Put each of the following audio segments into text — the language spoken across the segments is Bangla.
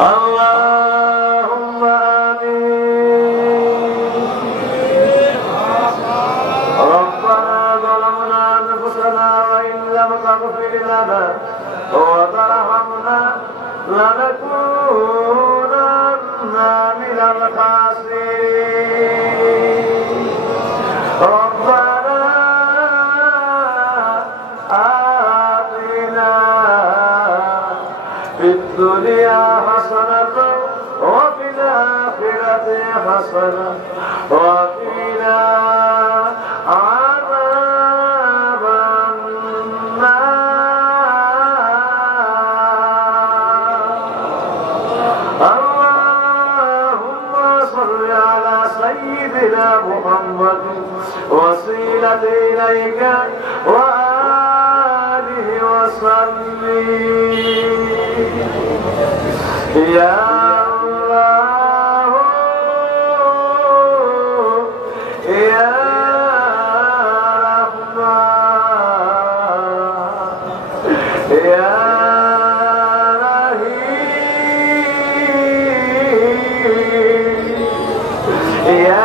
اللهم آمين. ربنا ظلمنا أنفسنا وإن لم تغفر لنا وترحمنا لنكونن من الخاسرين. ربنا آتنا في الدنيا حسنة وفي الآخرة حسنة وقنا عذاب النار. اللهم صل على سيدنا محمد وسيلة إليك وآله وسلم. يا الله يا رحمن يا رحيم يا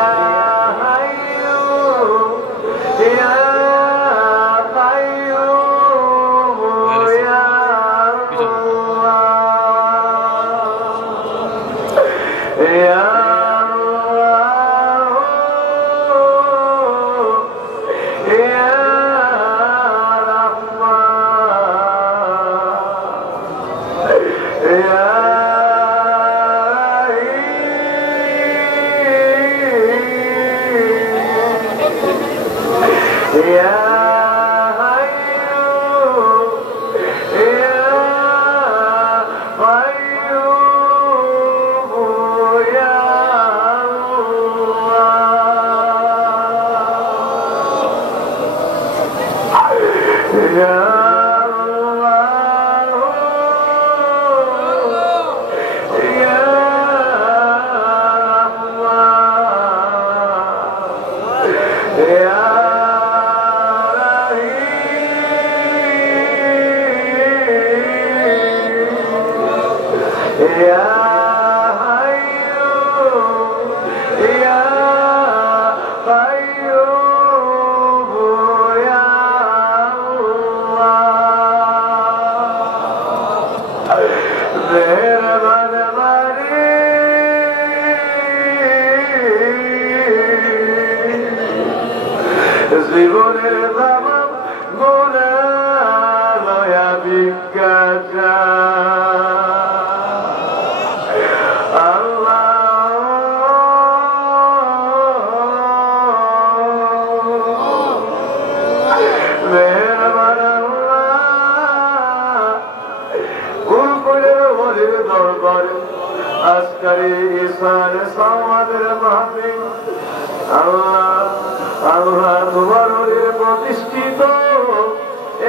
প্রতিষ্ঠিত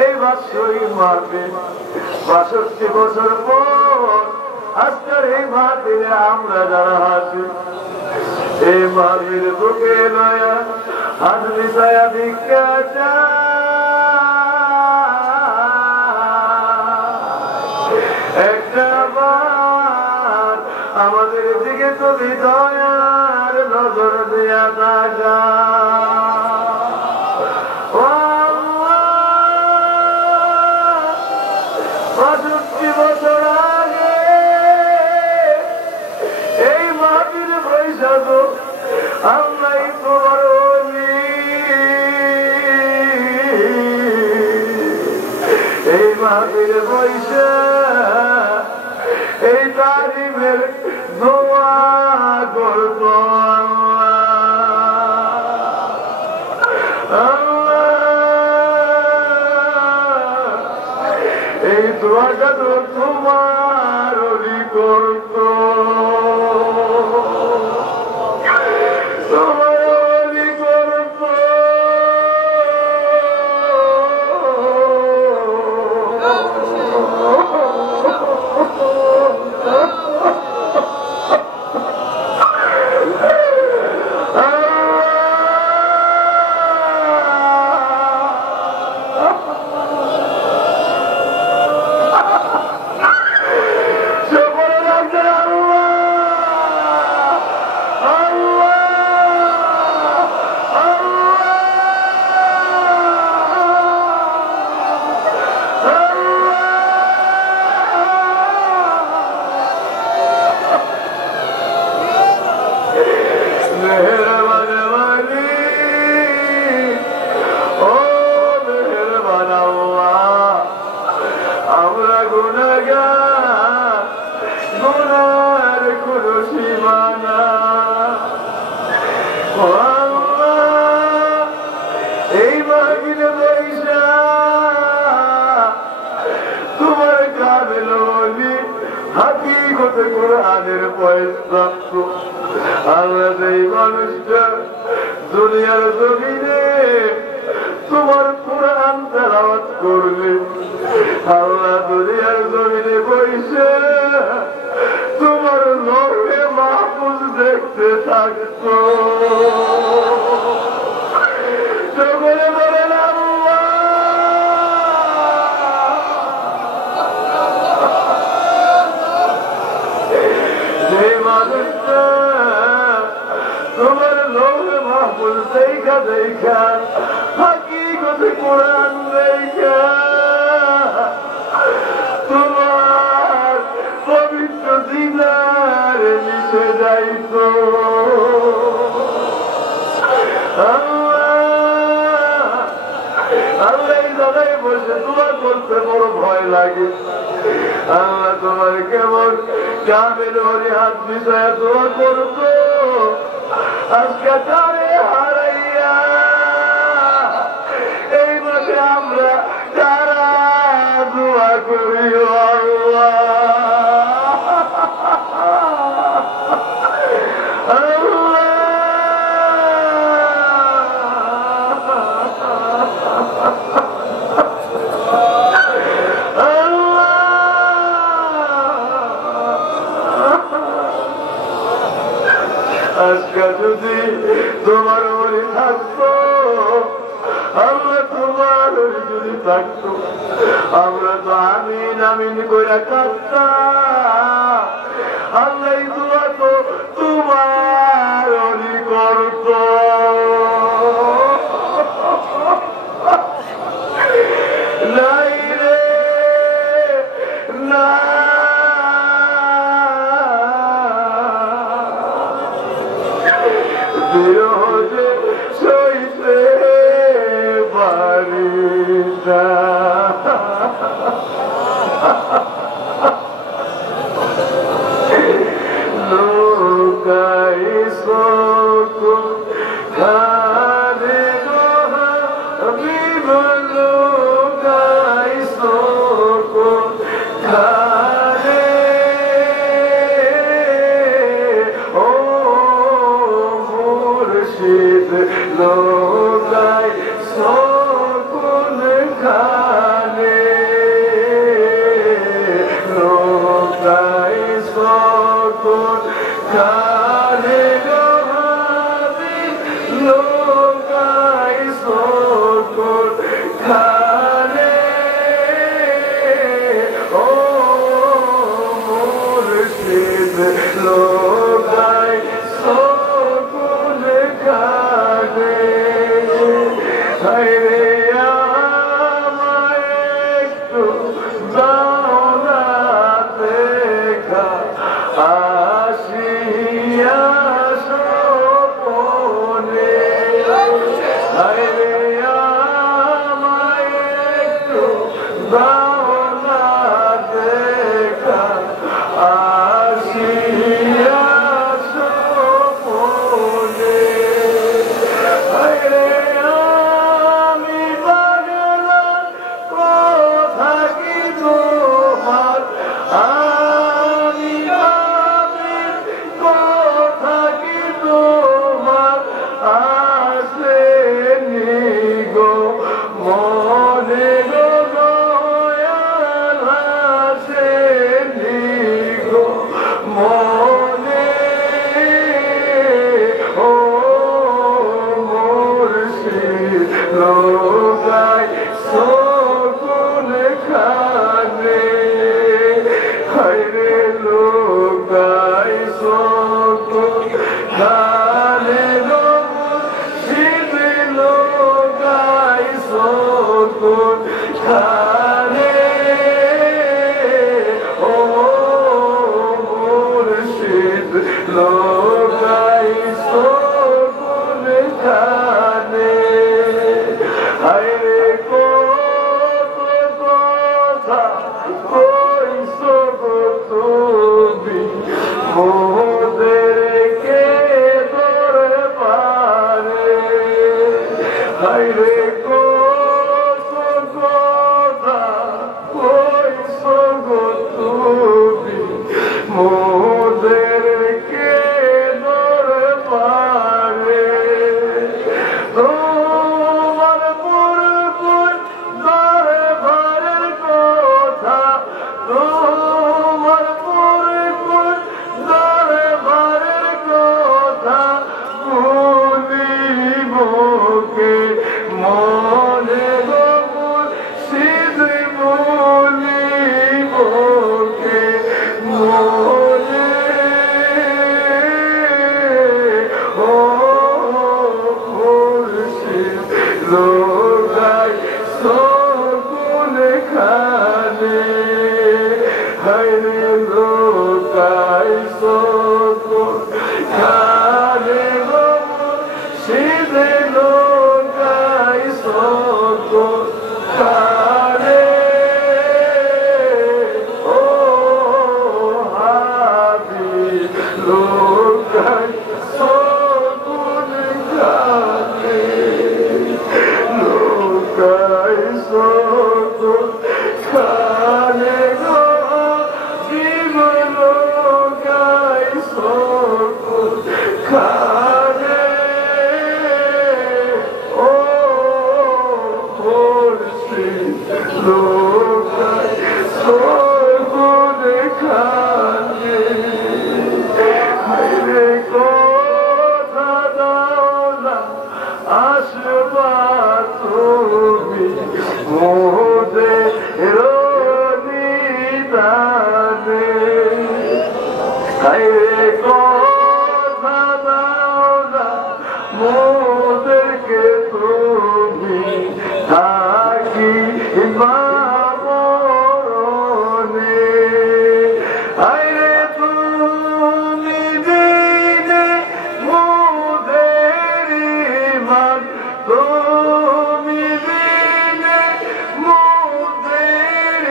এই বাৎসরিক মাহফিল ৬২ বছর পর আজকের এই মাহফিলে আমরা যারা আছি এই মাহফিল বুকে নয়া হাত মিশায়া ভিক্ষা একটা বার আমাদের দিকে তুমি দয়ার নজর দিয়া থাকা। ৬২ বছর আগে এই মাহফিলে পয়সা তো আল্লাহ তোমার এই মাহফিলে পয়সা এই তারিমের দোয়া করত এই দোয়াটা তো তোমার অলি করত তোমার অলি করত এই মাহফিলে বৈশা তোমার কামেল ওলি হাকিকতে কোরআনের ফয়েজ প্রাপ্ত আল্লাহ এই মানুষটা দুনিয়ার জমিনে তোমার কোরআন তেলাওয়াত করলে আল্লাহ দুনিয়ার জমিনে বসে তোমার লৌহে মাহফুজ দেখতে থাকতো সকলে বলেন আল্লাহ যে মানুষটা তোমার লৌহে মাহফুজ দেখা দেখা হাকিকতে কোরআন দেখা তোমার পবিত্র দিনার মিশে যাইত আল্লাহ এই জায়গায় বসে তোমার করতে বড় ভয় লাগে আল্লাহ তোমার কেমন কামেল হরি হাত বিষয়ে দোয়া করতো আজকে তারে হারাইয়া এই মাসে আমরা তারা দোয়া করি আজকে যদি তোমার ওরে থাকতো আমরা তোমার ওরে যদি থাকতো আমরা তো আমিন আমিন করে কাঁদতাম আল্লাহ দোয়া তো তোমার ওরে করতো নাই রে না বিরোধে সইতে পারি না লোকাই সকল খানে আমি লোকাই সকল খানে ও মুর্শিদ লোকাই সকল খানে লোকাই সকল খানে লোকাই সকল খানে ও মুর্শিদ লোকাই সকল খানে হায়রে আমায় একটু দাও না দেখা আসিয়া সপনে হায়রে আমায় একটু দাও না দেখা আসিয়া সপনে হায়রে আমি পাগলা কোথা কি তোমার আমি মোদেরকে দরবারে তোমার পুরপুর দরবারের কথা তোমার পুরপুর দরবারের কথা ভুলিব কে মনে গোপন সিদ্ধ ভুলিব কে মনে ও মুর্শিদ লোকাই সকল খানে হরে লোকাই সকল খানে গো মুর্শিদ লোকাই সকল খানে ও হাবিব লোকাই সকল খানে লোকাই সকল খানে গো জীবন লোকাই সকল খানে ও মুর্শিদ লোকাই সকল খানে হায়রে কথা দাও না আসবা তুমি মোদের নিদানে হায়রে কথা দাও না মোদেরকে তুমি থাকি মরণে হায়রে তুমি দিনে মোদের ইমান তুমি দিনে মোদের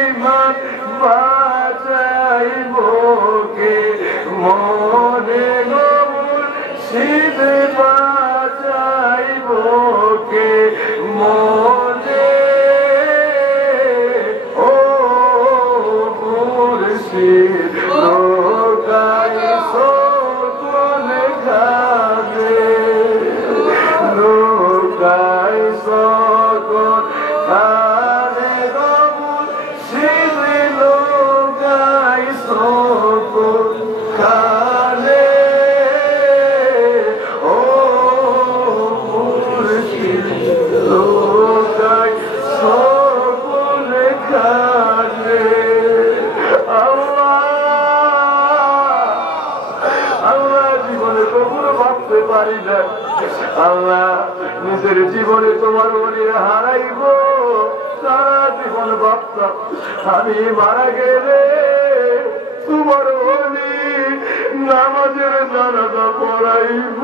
ইমান বাঁচাইব কে মনে গো মুর্শিদ বাঁচাইব কে মনে ও মুর্শিদ লোকাই সকল খানে লোকাই সকল খানে গো মুর্শিদ লোকাই সকল খানে ও মুর্শিদ লোকাই সকল খানে আল্লাহ জীবনে কখনো ভাবতে পারি না আল্লাহ নিজের জীবনে তোমার মনে হারাইব সারা জীবন ভাবতাম আমি মারা গেলে তোমার মনে নামাজের জানাজা পড়াইব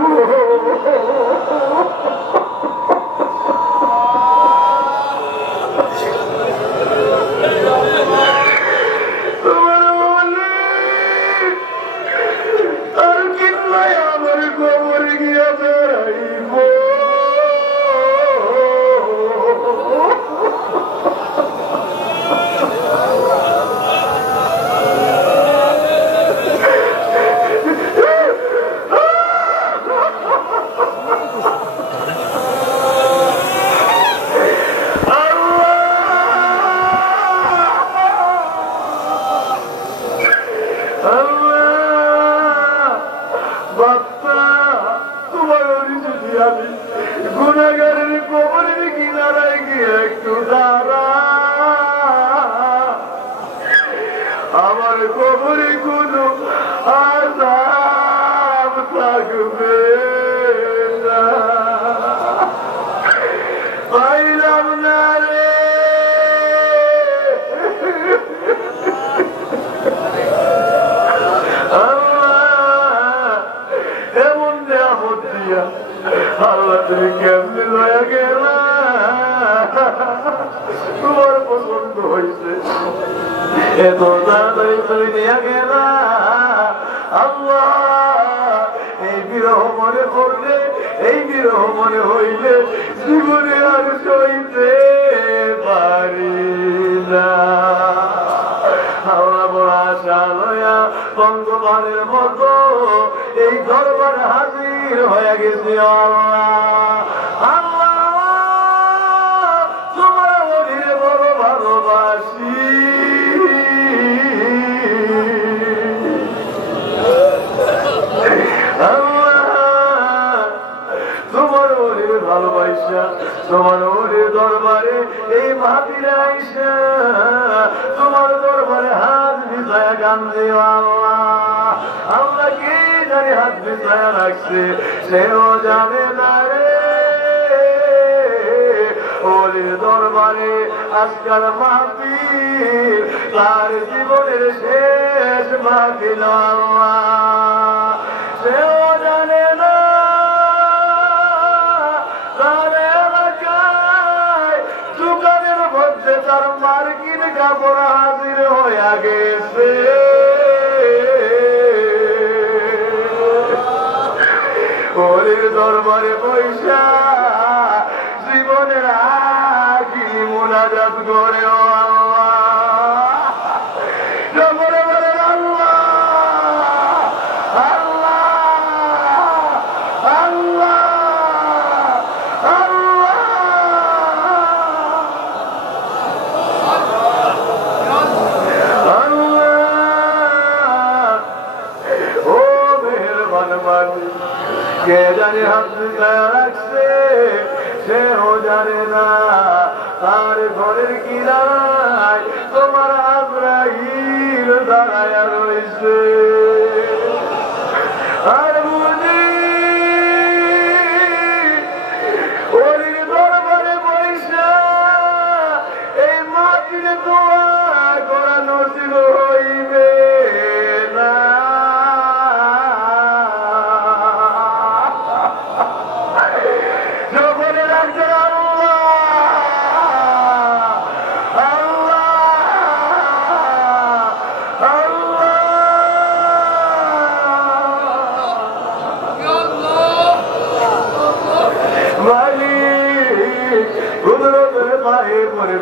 তোমার মনে আর কিল্লাই আমার কবরে গিয়া দাঁড়াইব গুনাগারের কবরের কিনারায় গিয়ে একটু দাঁড়া আমার কবরে কোনো আযাব থাকবে না পাইলাম না রে এমন নিয়ামত দিয়া আল্লাহ তুমি কেমনি লয়া গেলা তোমার পছন্দ হয়েছে এত তাড়াতাড়ি তুমি নিয়ে গেলা আল্লাহ এই বিরহ মনে পড়লে এই বিরহ মনে হইলে জীবনে আর সইতে পারি না আল্লাহ বড় আশা লয়া পঙ্গপালের মতো এই দরবারে হাজির হয়ে গেছি আল্লাহ। আল্লাহ তোমার ওলিরে বড় ভালোবাসি, তোমার ওলির ভালোবাসা, তোমার ওলির দরবারে এই মাহফিলে আইসা তোমার দরবারে হাত বিছায়া গান দিও আল্লাহ। আমরা কি জানি হাত বিছায়া রাখছি, সেও জানে না রে। ওলির দরবারে আজকাল মাহফিল তার জীবনের শেষ মাহফিল আল্লাহ, সেও জানে না। দোকানের মধ্যে তার মার্কিন কাপড় হাজির হয়ে গেছে, ওলির দরবারে পয়সা জীবনের আখি মুনাজাত করে ও কে জানে হাত রাখছে, সেও জানে না তার ঘরের কিনারায় তোমার আজরাইল দাঁড়ায়া রয়েছে। আর বুঝি ওলির দরবারে পয়সা এই মাটিতে দোয়া করা নসিব হইবে না।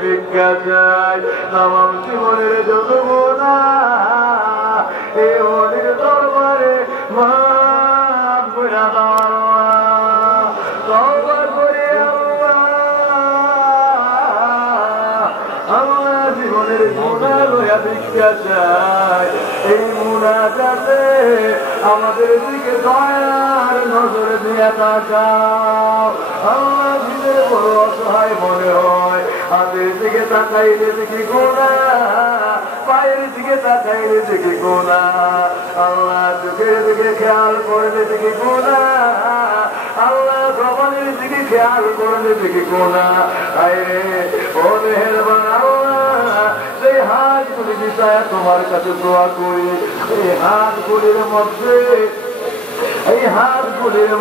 ভিক্ষা চাই তামাম জীবনের যত গুনাহ এই ওলির দরবারে মাফ করে দাও তওবা করে আল্লাহ। জীবনের গুনাহ লইয়া ভিক্ষা চাই, এই মুনাজাতে আমাদের দিকে দয়ার নজর দিয়া তাকাও আল্লাহ। দিনের বড় অসহায় মনে হয়, হাতের দিকে তাকাইলে দেখি গুনাহ, পায়ের দিকে তাকাইলে দেখি গুনাহ, আল্লাহ চোখের দিকে খেয়াল করলে দেখি গুনাহ, আল্লাহ জবানের দিকে খেয়াল করলে দেখি গুনাহ। আরে ও মেহেরবান আল্লাহ, সেই হাতগুলি বিষয়ে তোমার কাছে দোয়া করি। এই হাতগুলির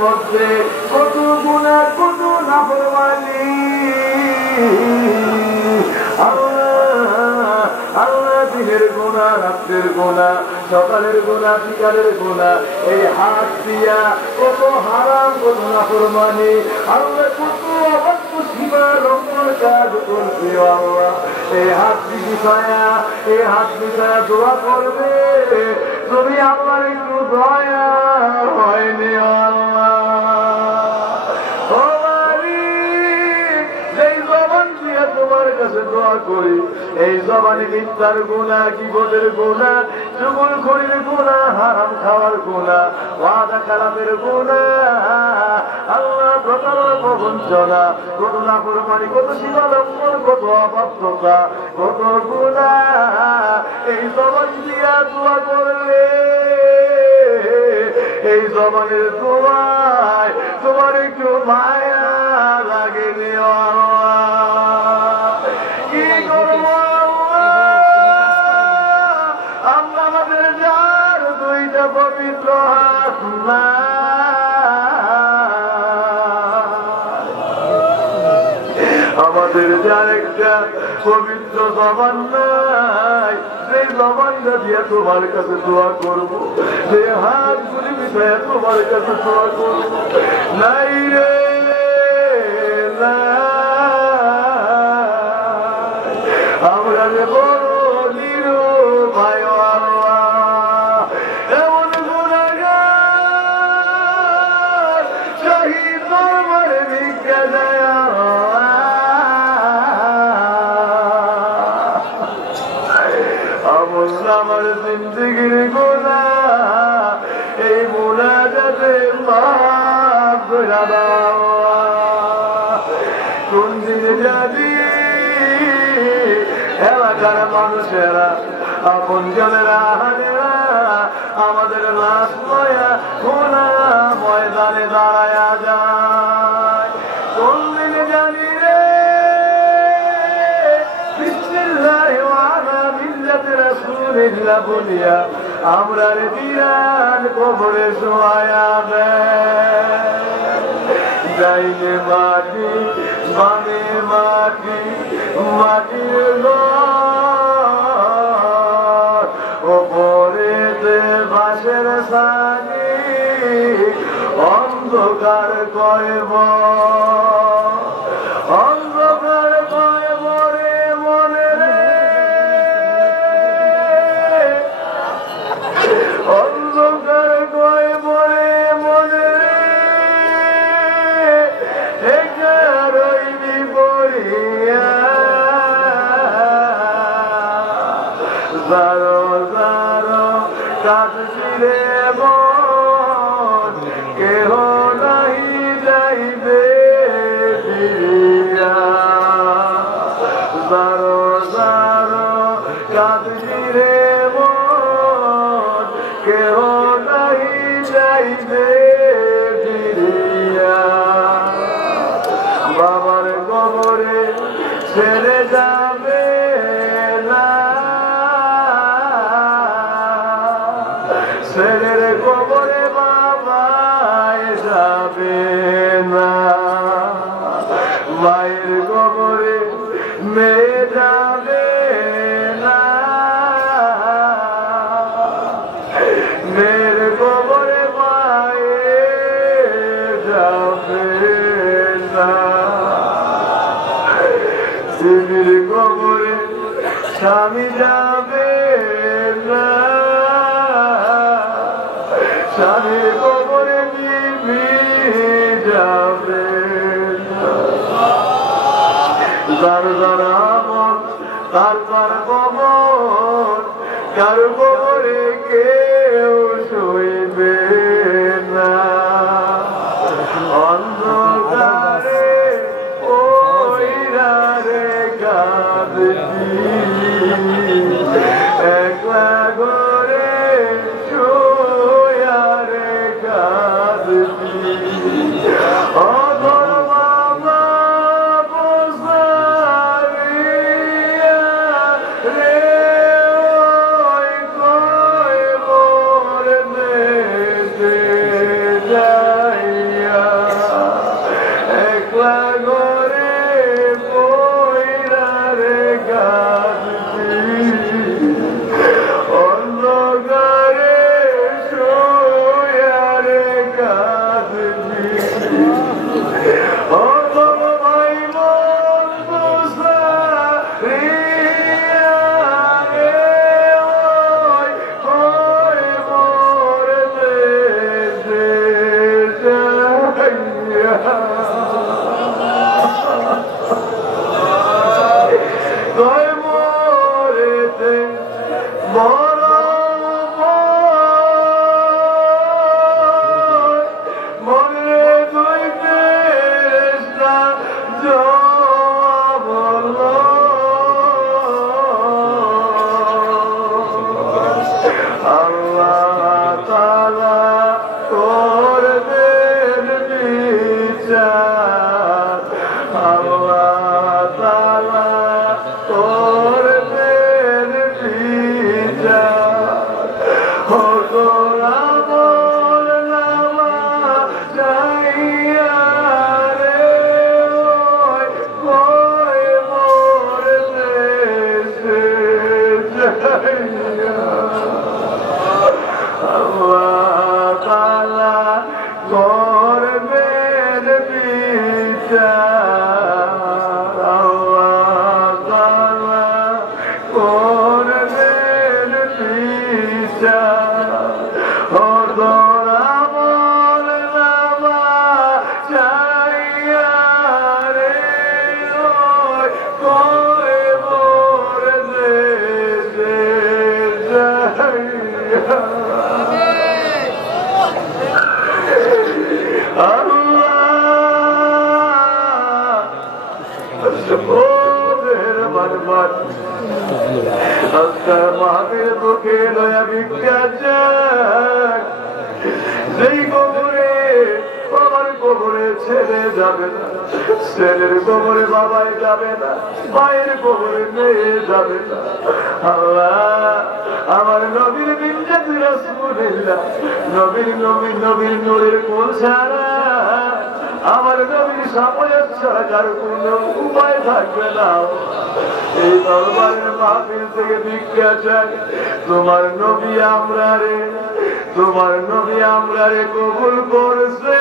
মধ্যে কত গুনাহ, কত নাফরমানি আল্লাহ। আল্লাহ দিনের গুনাহ, রাত্রের গুনাহ, সকালের গুনাহ, বিকালের গুনাহ, এই হাত দিয়া কত হারাম, কত নাফরমানি আল্লাহ, কত অবাধ্য সীমা লঙ্ঘন কাজ করছে আল্লাহ। এই হাত বিষয়া দোয়া করবে, তুমি আমার একটু দয়া হয়নি আল্লাহ। তোমার কাছে দোয়া করি, এই জবানে মিথ্যার গুনাহ, কিবতের গুনাহ, চুগলখড়ির গুনাহ, হারাম খাওয়ার গুনাহ, ওয়াদা খারাপের গুনাহ আল্লাহ, প্রতারণা, প্রবঞ্চনা, কত নাফরমানি, কত সীমালঙ্ঘন, কত অবাধ্যতা, কত গুনাহ এই জবান দিয়া দোয়া করলে এই জবানের দোয়ায় তোমার একটু মায়া লাগেনি কি করবো আমরা? আমাদের যার দুইটা পবিত্র হাত না, আমাদের যার একটা পবিত্র জবান নাই, সেই জবানটা দিয়ে তোমার কাছে দোয়া করবো, যে হাতগুলি বিষয়ে তোমার কাছে দোয়া করবো নাই রে না। আমরা যে বড় নিরুপায় আল্লাহ, যুবকেরা আমাদের লাশ লয়া খোলা ময়দানে দাঁড়ায়া যায়। কোনদিন জানি রে বিসমিল্লাহ ওয়া আলা মিল্লাতি রাসূলিল্লাহ বলিয়া আমরা রে বিরান কবরে শোয়া দেয়। ডাইনে মাটি বামে মাটি মাটির ঘর ওপরেতে বাঁশের ছানি অন্ধকার কয়ব অন্ধকার কয়ব রে মনে রে অন্ধকার কয়ব রে মনে রে রইবি পড়িয়া জারো জারো কাঁদছি রে মন কেহ নাহি যাইবে ফিরিয়া। জারো জারো কাঁদছি রে মন কেহ নাহি যাইবে ফিরিয়া। বাবার কবরে ছেড়ে যাবে না ছেলের কবরে বাবায় যাবে না মায়ের কবরে মেয়ে যাবে না মেয়ের কবরে মায়ে যাবে না স্ত্রীর কবরে স্বামী যাবে না স্বামীর কবরে বিবি যাবে না। যার যার আমল তার তার কবর কার কবরে কেউ শুইবে না। অন্ধকারে ওইরা রে কাঁদছি একলা ঘরে শুয়া রে কাঁদছি। অধর বাবা বসারিয়া যেই কবরে বাবার কবরে ছেলে যাবে না, ছেলের কবরে বাবাই যাবে না, মায়ের কবরে মেয়ে যাবে না। আল্লাহ আমার নবীর বিনতে রাসূলুল্লাহ, নবীর নবীর নূরের কোল ছাড়া আমার নবীর সাময়িক ছাড়া কার কোনো উপায় থাকবে না। এই দরবারের মাহফিল থেকে ভিক্ষা চাই, তোমার নবী আমরা রে কবুল করছে।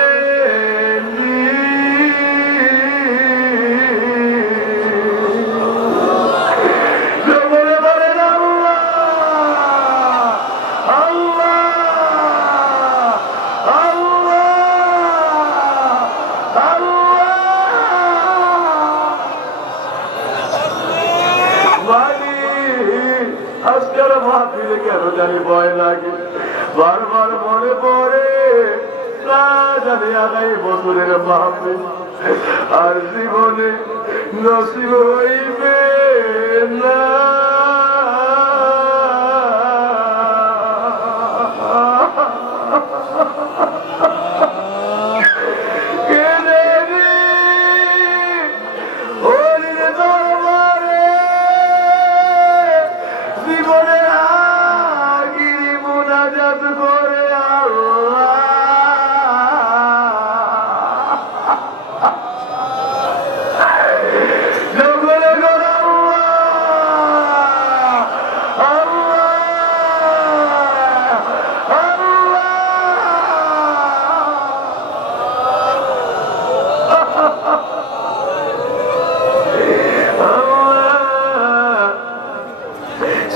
আজকের মাহফিলে কেন জানি ভয় লাগে, বারবার মনে পড়ে না জানি আগামী বছরের মাহফিল আর জীবনে নসিব হইবে না।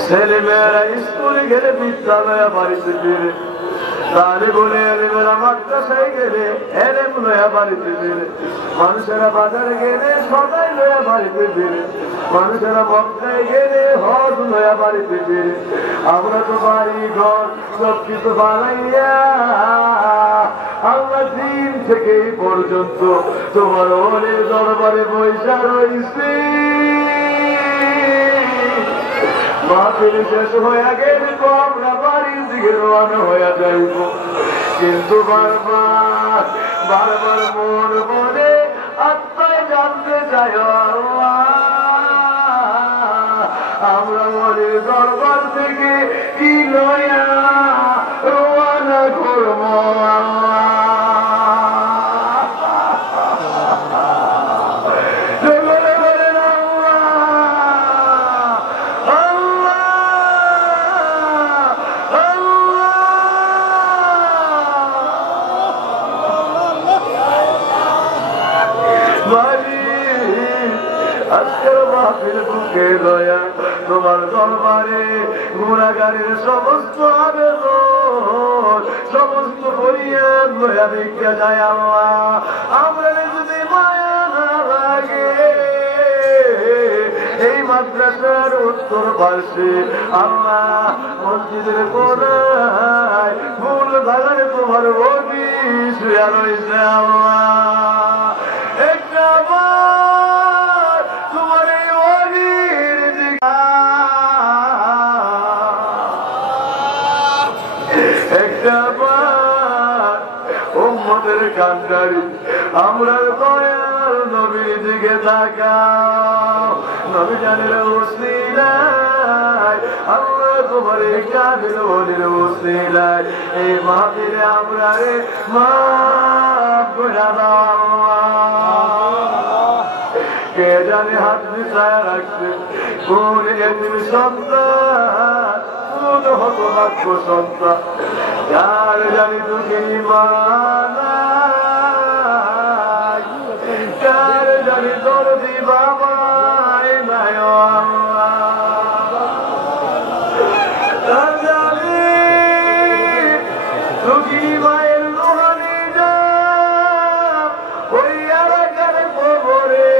ছেলেমেয়েরা স্কুলে গেলে, বিদ্যালয়ে বাড়িতে ফিরে, তালিবুল ইলমেরা মাদ্রাসায় গেলে এলেম লয়া বাড়িতে ফিরে, মানুষেরা বাজারে গেলে সদাই লয়া বাড়িতে ফিরে, মানুষেরা মক্কায় গেলে হজ লয়া বাড়িতে ফিরে। আমরা তো বাড়ি ঘর সব কিছু বানাইয়া আমরা দিন থেকে এই পর্যন্ত তোমার ওরে দরবারে বৈশা রয়েছি। মাহফিল শেষ হয়ে গেলে তো আমরা বাড়ির দিকে রওনা হয়ে যাইব, কিন্তু বারবার মন মনে আত্মায় জানতে চাই আমরা ওরে দরবার থেকে কি লইয়া রওনা করব। তোমার দরবারে গুনাহগারের সমস্ত আবেদন, সমস্ত ফরিয়াদ লয়া ভিক্ষা যায় আল্লাহ। আমরা যদি মায়া না লাগে এই মাদ্রাসার উত্তর পার্শ্বে আল্লাহ মসজিদের কোনায় ভুল ভাগারে তোমার ওলি শুয়া রয়েছে আল্লাহ। একটা উম্মতের কান্ডারি আমরা দয়াল নবীর দিকে তাকাও। নবী জানের ওসিলায় আল্লাহ তোমার এই কাবিল ওলির ওসিলায় এই মাহফিলে আমরা রে মাফ করে দাও। কে জানে হাত বিছায়া রাখছে কোন এতিম সন্তান, কোন হতভাগ্য সন্তান, যার জানি তোকে ইমান, যার জানি দরদি বাবা নাই জানি তোকে মায়ের লোহানি যা ওই এলাকার খবরে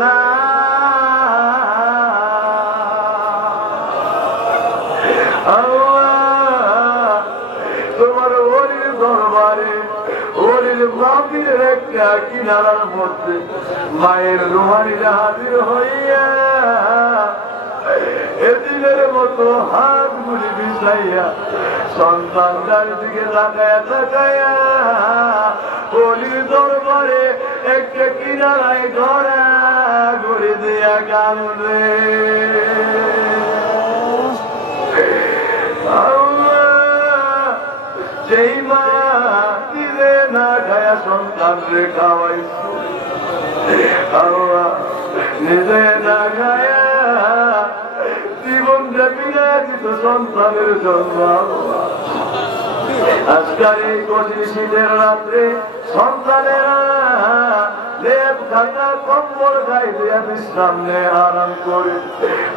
না। তোমার ওলির দরবারে ওলির মাহফিলের একটা কিনারার মধ্যে মায়ের রুহানিরা হাজির হইয়া এদিনের মতো হাত গুলি বিছাইয়া সন্তানটার দিকে তাকায়া তাকায়া অলির দরবারে একটা কিনারায় ধরা ঘুরে দিয়া কান্দে। যেই মা নিজে না খায়া সন্তান রে খাওয়াইছে, আল্লাহ নিজে না খায়া জীবনটা বিরাজিত সন্তানের জন্য আজকাল এই কঠিন শীতের রাত্রে সন্তানেরা লেপ খাতা কম্বল গায়ে দিয়ে বিশ্রাম নেয়, আরাম করে।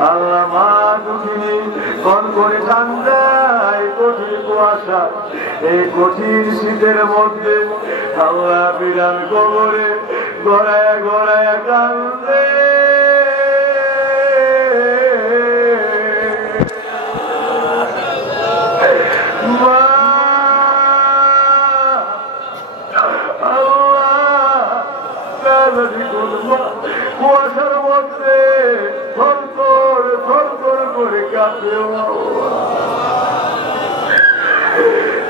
আল্লাহ মা দুঃখিনী কোন করে ঠান্ডায় কঠিন কুয়াশা এই কঠিন শীতের মধ্যে আল্লাহ বিরান কবরে গড়ায় গড়ায় কান্দে। কুয়াশার মধ্যে থর থর করে কাঁপে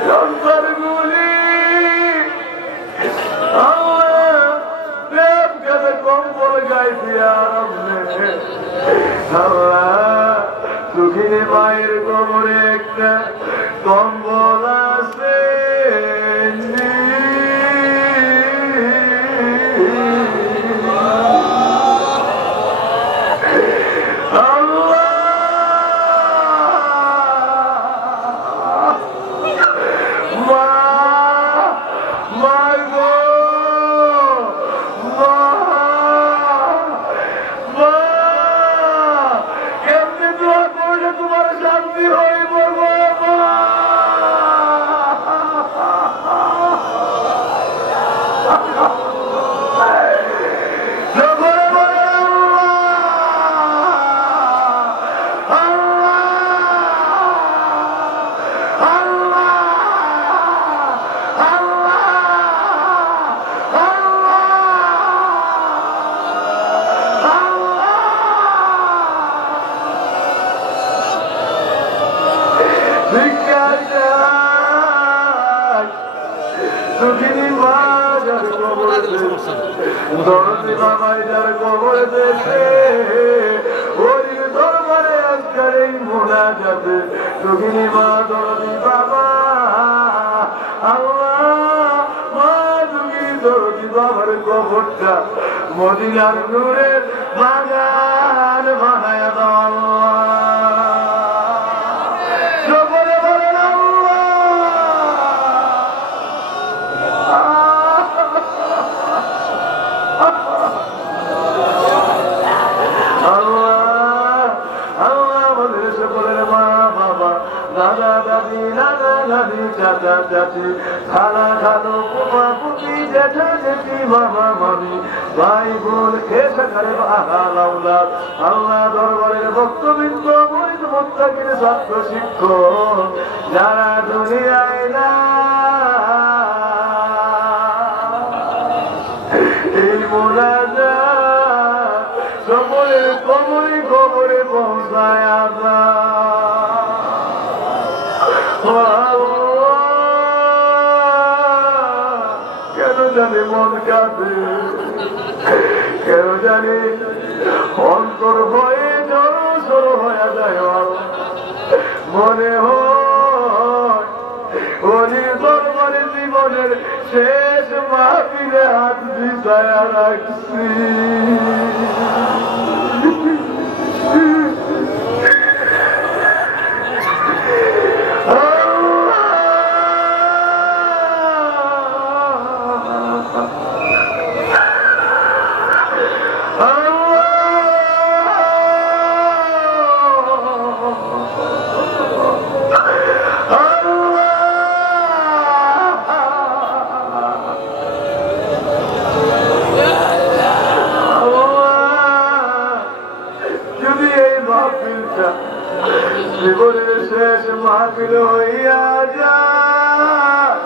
সন্তানগুলি কম্বল গায়ে দিয়ে আরাম নেয়। আল্লাহ দুঃখিনী মায়ের কবরে একটা কম্বল আছে, দরদি বাবাই যার কবর দেশে ওই দরবারে আজকের এই মোনাজাতে দুঃখিনী মা দরদি বাবা আল্লাহ মা দুঃখিনী দরদি বাবার কবরটা মদিনার নূরের বাগান বানায়া দাও। দাদা দাদি নানা নানি চাচা চাচি খালা খালু পুপা পুপি জেঠা জেঠি মামা মামি ভাই বোন খেসা করে আল্লাহ আল্লাহ দরবারের ভক্তবৃন্দ মরিদ মুত্তাকিন ছাত্র শিক্ষক যারা দুনিয়ায় না এই মোনাজাত সকলের কবরে কবরে পৌঁছায় আল্লাহ। কেন জানি মন কাঁদে, কেন জানি অন্তর ভয়ে জড়ো হয়ে যায়, মনে হয় অলির দরবারে জীবনের শেষ মাহফিলে হাত বিছায়া রাখছি। জীবনের শেষ মাহফিল হইয়া যায়,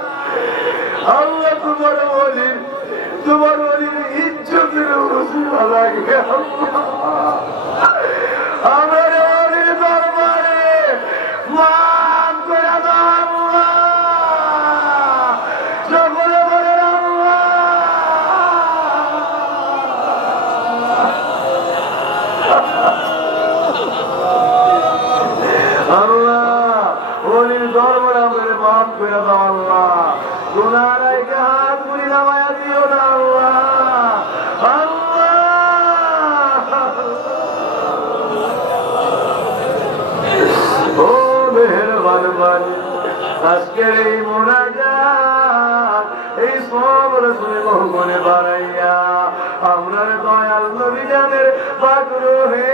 আল্লাহ তোমার অলির ইজ্জতের উসিলা লাগে, আমার অলির দাও আল্লাহ, গুনাহ রেখে হাত মুড়ি নামায়া দিও না আল্লাহ। ও মেহেরবান মালিক, আজকের এই মোনাজাত এই সব রসুল মহমনে বাড়াইয়া আমরা দয়াল নবী জানের পাকরুহে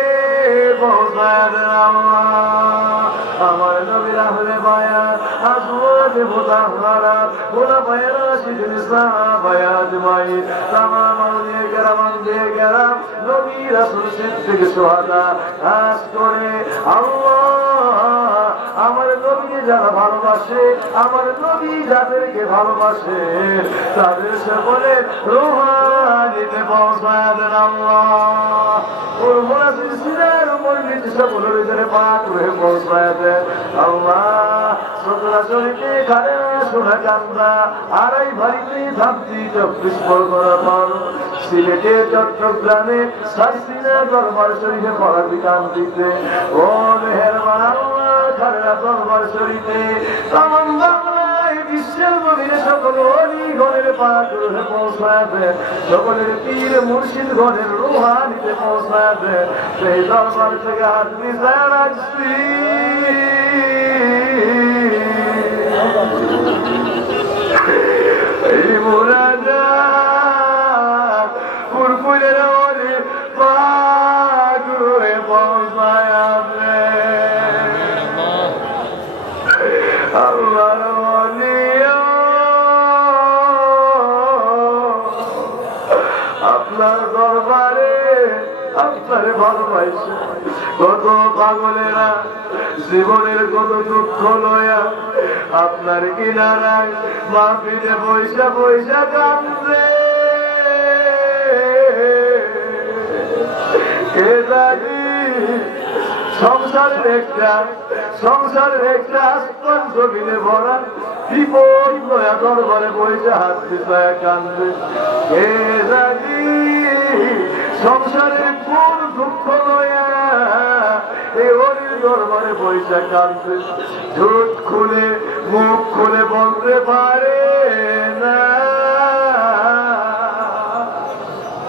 পৌঁছায় দেন আল্লাহ। আমার নবীর আহলে বায়াত আজওয়াজে মুতাহহারা খুলাফায়ে রাশিদিন সাহাবায়ে আজমাইন তামাম আউলিয়া কেরাম আনবিয়া কেরাম নবী রাসূল সিদ্দিক শুহাদা খাস করে আল্লাহ আমার নবীকে যারা ভালোবাসে, আমার নবী যাদেরকে ভালোবাসে তাদের সকলে রুহানিতে পৌঁছায় দেন আল্লাহ। ওর মোনাফিক সিনার মসজিদ সকলের ভিতরে পাক রহে পৌঁছায় দেন আল্লাহ। সতরা শরীফে খালেদা সোনা কান্দা আড়াই ভারিতে ধাপতি 24 পরগনা পার সিলেটে চট্টগ্রামে সারসিনা দরবার শরীফে পড়াবি কান্দিতে ও মেহেরবান আল্লাহ খালেদা দরবার শরীফে তামাম বাংলায় বিশ্বের মদিনে সকল অলি ঘরের পাক রহে পৌঁছায় দেন, সকলের পীর মুর্শিদ ঘরের রুহানিতে পৌঁছায় দেন। সেই দরবার থেকে হাত মিশায় রাখছি এই মোনাজাত কুরকুরের ওরে পাক রহে পৌঁছায় দেন আল্লাহর ওলি আপনার দরবারে আপনারে ভালোবাসে কত পাগলেরা জীবনের কত দুঃখ লয়া আপনার কিনারায় মাহফিলে পয়সা পয়সা কান্দে কে জানি সংসারের একটা আসমান জমিনে ভরা বিপদ লয়া দরবারে পয়সা হাত দিশায় কান্দে কে জানি সংসারের কোন দুঃখ লয়া এই অলির দরবারে পয়সা কান্দে ঝুট খুলে মুখ খুলে বলতে পারে না,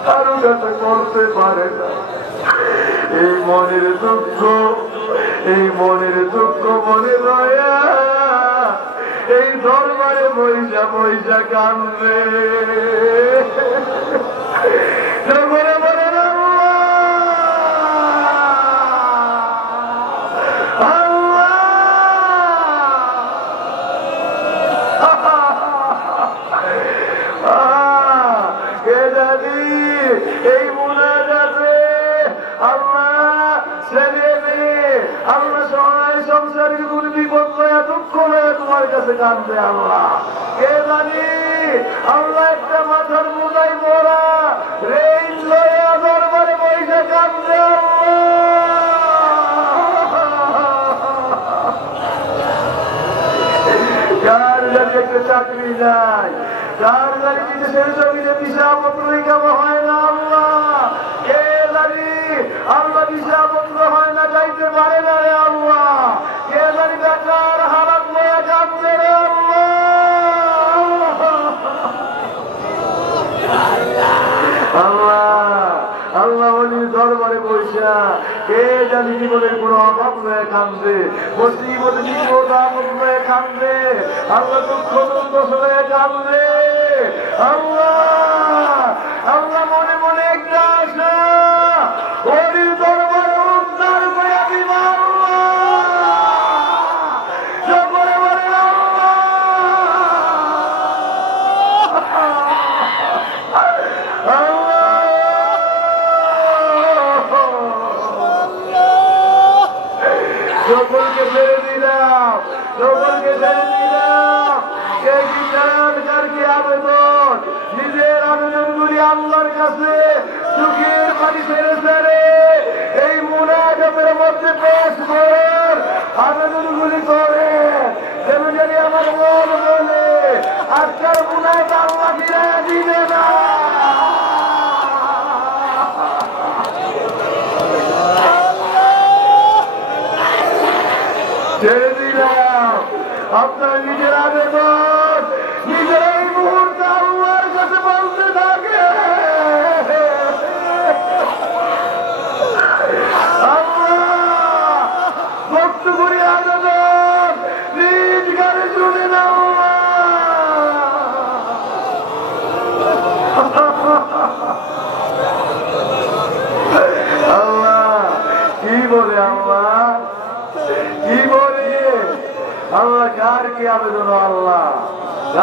কারো কাছে করতে পারে না। এই মনের দুঃখ মনে লয়া এই দরবারে পয়সা পয়সা কান্দে বলে বলে এই মুনাজাতে আল্লাহ ছেলে মেয়ে আল্লাহ সবাই সংসারের কোন বিপদ লয়া দুঃখ লয়া তোমার কাছে কান্দে আল্লাহ। কে জানি আল্লাহ একটা মাথার মুদাই মোড়া রেল লয়া দরবারে পয়সা কান্দে কার জানি একটা চাকরি নাই, কার জানি বিদেশের জমিনে হিসাবপত্র রেখানো হয় না আল্লাহ। কে জানি আল্লাহ হিসাবপত্র হয় না যাইতে পারে না রে আল্লাহ। কে জানি বেকার হালাত লয়া কান্দে রে আল্লাহ। আল্লাহ অলির দরবারে বৈশা কে জানি জীবনের কোন অভাব লয়ে কান্দে, মুসিবতে বিপদ আপদ লয়ে কান্দে, আল্লাহ দুঃখ দুর্দশা লয়ে কান্দে আল্লাহ। আল্লাহ মনে মনে একটা আশা অলির দরবারে উদ্ধার করে দিবা আল্লাহ। সকলে বলে সকলকে ছেড়ে দিলাম, সকলকে ছেড়ে দিলাম। কে কি চান, কার কি আবেদন, নিজের আবেদনগুলি আল্লাহর কাছে চোখের পানি ছেড়ে ছেড়ে এই মুনাজাতের মধ্যে পেশ করেন, আবেদনগুলি করে যেন জানি আমার মন বলে আজকাল মুনাজাত আল্লাহ ফিরাইয়া দিবে না। ছেড়ে দিলাম আপনার নিজের আবেদন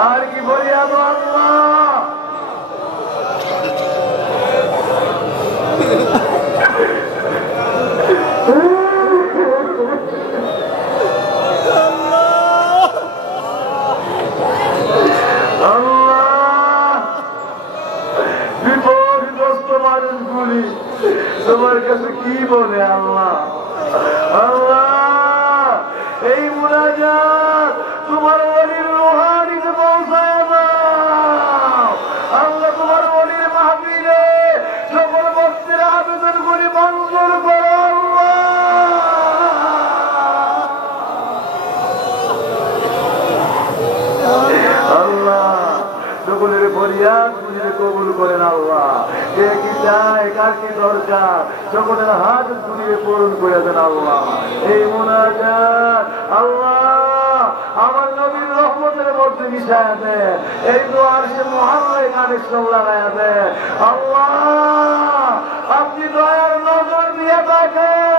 আর কি ফরিয়াদ আল্লাহ তোমার কাছে কি বলে আল্লাহ আল্লাহ এই মুনাজাত তোমার ওলির রুহানিতে পৌঁছায় দাও আল্লাহ তোমার ওলির মাহফিলে সকল ভক্তের আবেদন করে মঞ্জুর করো আল্লাহ সকলের ফরিয়াদ কবুল করেন আল্লাহ কে কি চায় কার কি দরকার সকলের হাত ধুয়ে পূরণ করে দেন আল্লাহ এই মুনাজাত আল্লাহ আমার নবীর রহমতের মধ্যে মিশায়া দেন এই দোয়ার সে মুহাম্মদ কানেকশন লাগায়া দেন আল্লাহ আপনি দয়ার নজর দিয়ে দেখেন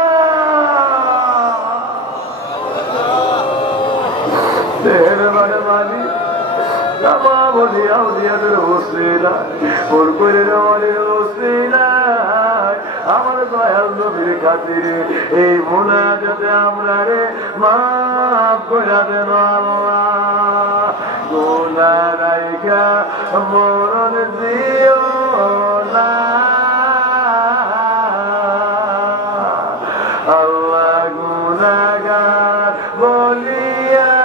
মালিক আমার দয়াল নবীর খাতিরে এই মুনাজাতে আমরা রে মাফ করে দেন আল্লাহ গুনাহ রাইখা মরণ দিও না আল্লাহ গুনাহগার বলিয়া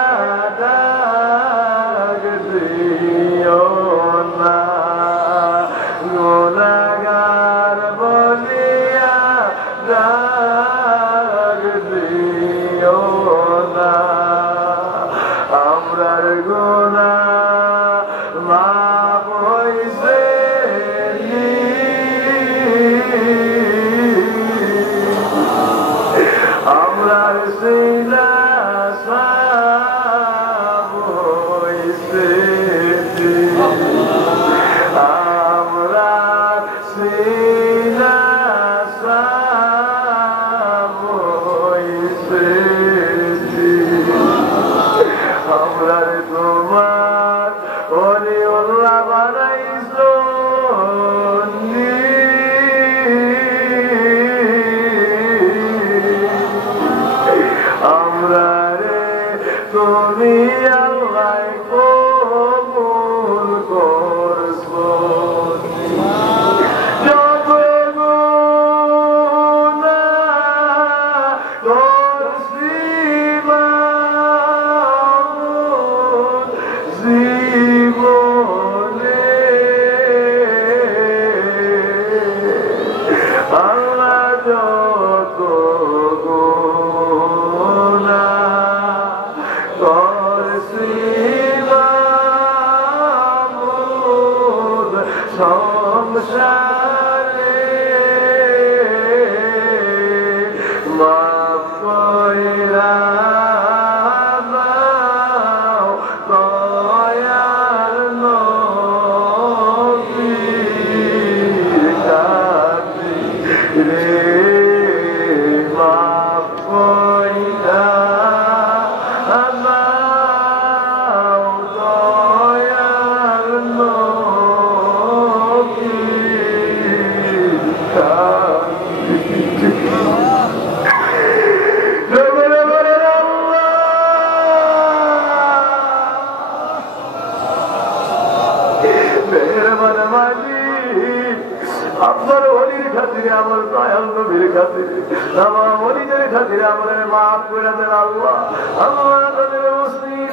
আপনার ওলির খাতিরে আমার দয়াল নবীর খাতিরে আমার ওলিদের খাতিরে আমাদের মাফ করে দেন আল্লাহ আল্লাহ তাদের মুসলিম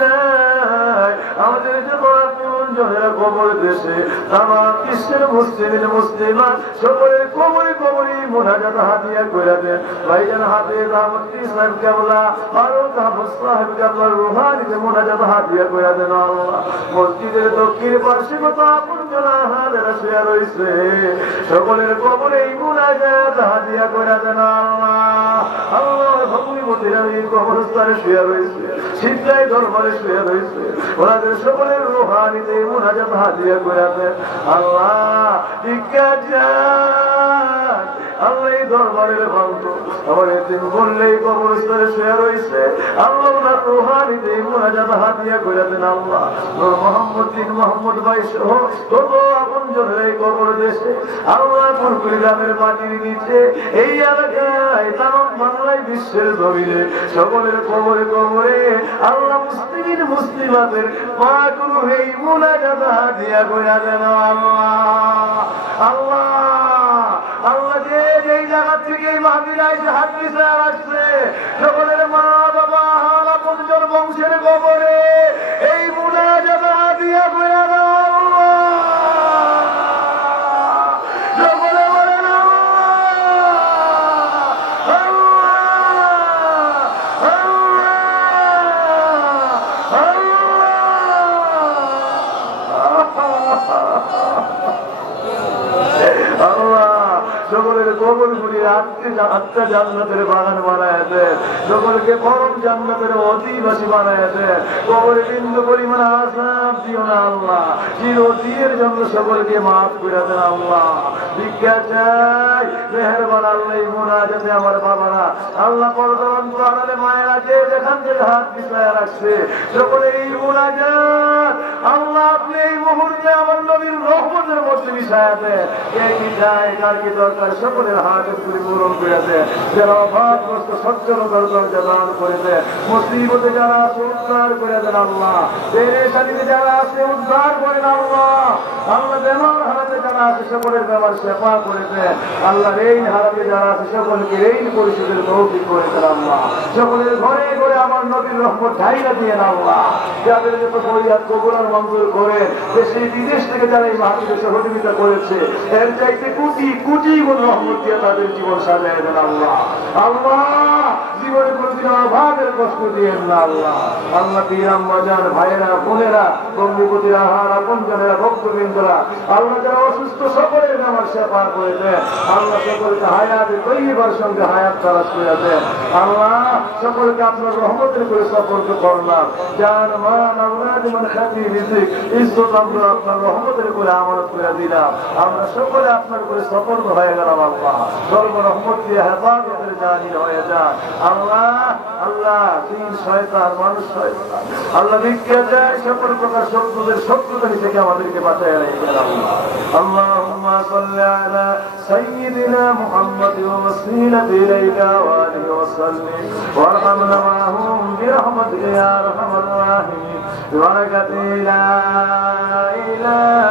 আমাদের যে জনের কবর দেশে আমার কৃষ্ণের মুসলিমের মুসলিমান সকলের কবরে কবরে মুনাজাত হাতিয়া করে দেন ভাইজান হাতে দামতি ইসলাম কেবলা ফারুক হাফেজ সাহেব কেবলার রুহানিতে মুনাজাত হাতিয়া করে দেন আল্লাহ মসজিদের দক্ষিণ পাশে কত আপন জনা হাতেরা শুয়ে রয়েছে সকলের কবরে এই মুনাজাত হাতিয়া করে দেন আল্লাহ আল্লাহ ভগ্নী মতিরা এই কবরস্থানে শুয়ে রয়েছে শীতলাই দরবারে শুয়ে রয়েছে ওনাদের সকলের রুহানিতে মুনাজাত হাতিয়া করে দেন আল্লাহ আল্লাহ এই দরবারের ভক্ত আমার এতিম বললেই কবরস্থানে শুয়ে রয়েছে আল্লাহ ওনার রুহানিতে মুনাজাত হাতিয়া করে দেন আল্লাহ নূর মোহাম্মদ বিন মোহাম্মদ ভাই সহ তত আপনজনের এই কবর দেশে আল্লাহ পুরপুরি গ্রামের মাটির নিচে এই এলাকায় তারক বাংলায় বিশ্বের জমিনে সকলের কবরে কবরে আল্লাহ মুসলিমিন মুসলিমাদের পাকুর এই মুনাজাত হাতিয়া করে দেন আল্লাহ আল্লাহ আল্লাহ যে এই জায়গা থেকে এই মাহফিলে এসে হাত দিতে আসছে সকলের মা বাবা হারা পঞ্চর বংশের কবরে এই মুনাজাত হাতিয়া করে দেন সকলের কবর গুলি আত্মা জান্নাতের বাগান বানায় দেন সকলকে পরম জান্নাতের অধিবাসী বানায় দেন কবরে বিন্দু পরিমাণ আযাব দিও না আল্লাহ চিরদিনের জন্য সকলকে মাফ করে দেন আল্লাহ ভিক্ষা চাই মেহেরবান আল্লাহ এই মুনাজাতে আমার বাবারা আল্লাহ পরদরন আড়ালে মায়েরা যে যেখান থেকে হাত বিছায়া রাখছে সকলের এই মুনাজাত আল্লাহ আপনি এই মুহূর্তে আমার নবীর রহমতের মধ্যে বিছায়া দেন এই বিছায় কার কি দরকার সকলের হাতে পুরি পূরণ করে দেন যারা অভাবগ্রস্ত সচ্ছলতার দরজা দান করে দেন মুসিবতে যারা আছে উদ্ধার করে দেন আল্লাহ পেরেশানিতে যারা আছে উদ্ধার করেন আল্লাহ আল্লাহ বেমার হারাতে যারা আছে সকলের বেমার সেবা করে দেন আল্লাহ ঋণ হারাতে যারা আছে সকলকে ঋণ পরিশোধের তৌফিক করে দেন আল্লাহ সকলের ঘরে ঘরে আমার নবীর রহমত ঢাইলা দিয়ে আল্লাহ যাদের যত ফরিয়াদ কবুল মঞ্জুর করে দেশে বিদেশ থেকে যারা এই মাহফিলে সহযোগিতা করেছে এর চাইতে কোটি কোটি গুণ রহমত দিয়ে তাদের জীবন সাজায় দেন আল্লাহ আল্লাহ জীবনে কোনদিন অভাবের কষ্ট দিয়েন না আল্লাহ আল্লাহ পীরাম বাজান ভাইয়েরা বোনেরা বন্ধুপতিরা হার আপনজনেরা ভক্তবৃন্দরা আল্লাহ যারা অসুস্থ সকলের আমার সেবা করে দেন আল্লাহ সকলকে হায়াতে তৈবার সঙ্গে হায়াত তালাশ করে দেন আল্লাহ সকলকে আপনার রহমতের করে সফলকে করলাম জান মান আওলাদ মান খাতি রিজিক ইজ্জত আমরা আপনার রহমতের করে আমানত করে দিলাম আমরা সকলে আপনার করে সফল হয়ে গেলাম আল্লাহ সর্ব রহমত দিয়ে হেফাজতের জানি হয়ে যায় আল্লাহ আল্লাহ জিন শয়তান মানুষ শয়তান আল্লাহ ভিক্ষা চাই সকল প্রকার শত্রুদের শত্রুতা থেকে আমাদেরকে বাঁচায় রেখে আল্লাহ আল্লাহুম্মা সাল্লি আলা সাইয়্যিদিনা মুহাম্মাদ ওয়া ওয়াসিলাতি ইলাইকা ওয়া আলিহি ওয়া সাল্লিম ওয়ারহামনা মা'হুম বিরহমাতিকা ইয়া আরহামার রাহিমিন বিবারাকাতি লা ইলাহা